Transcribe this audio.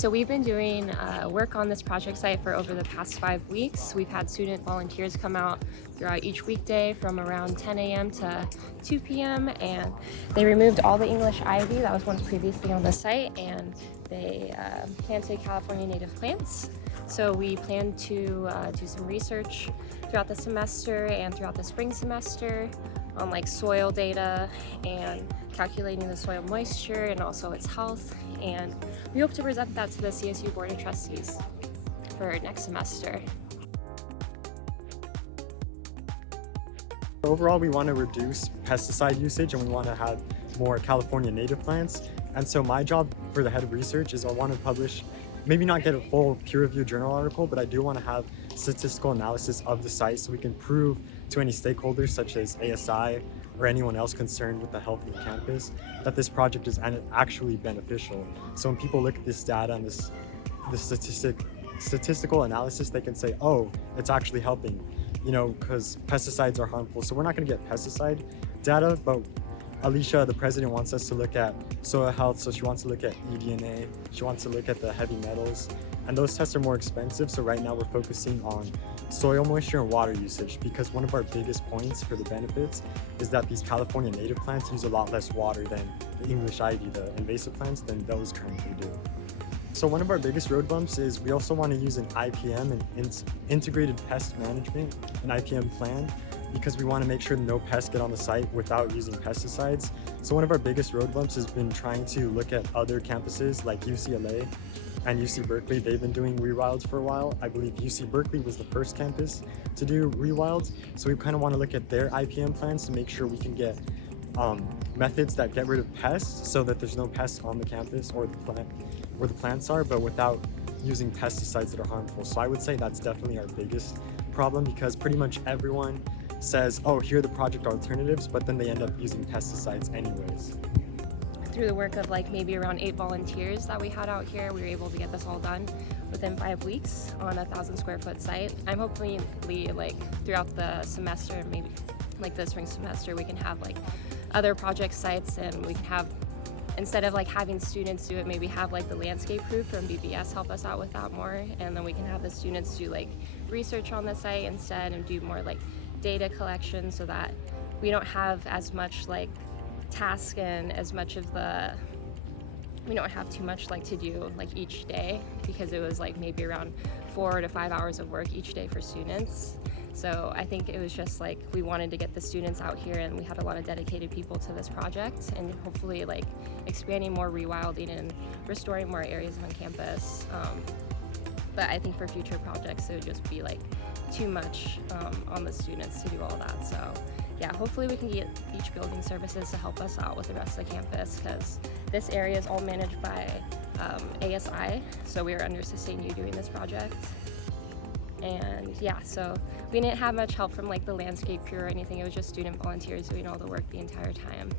So we've been doing work on this project site for over the past 5 weeks. We've had student volunteers come out throughout each weekday from around 10 a.m. to 2 p.m. and they removed all the English ivy that was once previously on the site, and they planted California native plants. So we plan to do some research throughout the semester and throughout the spring semester on like soil data and calculating the soil moisture and also its health, and we hope to present that to the CSU Board of Trustees for next semester. Overall, we want to reduce pesticide usage and we want to have more California native plants. And so my job for the head of research is I want to publish, maybe not get a full peer-reviewed journal article, but I do want to have statistical analysis of the site so we can prove to any stakeholders such as ASI or anyone else concerned with the health of the campus that this project is actually beneficial. So when people look at this data and this statistical analysis, they can say, oh, it's actually helping, you know, because pesticides are harmful. So we're not going to get pesticide data, but Alicia, the president, wants us to look at soil health, so she wants to look at eDNA, she wants to look at the heavy metals, and those tests are more expensive, so right now we're focusing on soil moisture and water usage, because one of our biggest points for the benefits is that these California native plants use a lot less water than the English ivy, the invasive plants, than those currently do. So one of our biggest road bumps is we also want to use an IPM, an integrated pest management, an IPM plan, because we want to make sure no pests get on the site without using pesticides. So one of our biggest road bumps has been trying to look at other campuses like UCLA and UC Berkeley. They've been doing rewilds for a while. I believe UC Berkeley was the first campus to do rewilds. So we kind of want to look at their IPM plans to make sure we can get methods that get rid of pests so that there's no pests on the campus or the plant where the plants are, but without using pesticides that are harmful. So I would say that's definitely our biggest problem, because pretty much everyone says, oh, here are the project alternatives, but then they end up using pesticides anyways. Through the work of like maybe around 8 volunteers that we had out here, we were able to get this all done within 5 weeks on a 1,000 square foot site. I'm hopefully like throughout the semester, maybe like the spring semester, we can have like other project sites, and we can have, instead of like having students do it, maybe have like the landscape crew from BBS help us out with that more, and then we can have the students do like research on the site instead and do more like data collection, so that we don't have as much like task and as much of we don't have too much like to do like each day, because it was like maybe around 4 to 5 hours of work each day for students. So I think it was just like we wanted to get the students out here, and we had a lot of dedicated people to this project, and hopefully like expanding more rewilding and restoring more areas on campus. But I think for future projects it would just be like too much on the students to do all that. So yeah, hopefully we can get Beach Building Services to help us out with the rest of the campus, because this area is all managed by ASI, so we are under Sustain U doing this project. And yeah, so we didn't have much help from like the landscape crew or anything. It was just student volunteers doing all the work the entire time.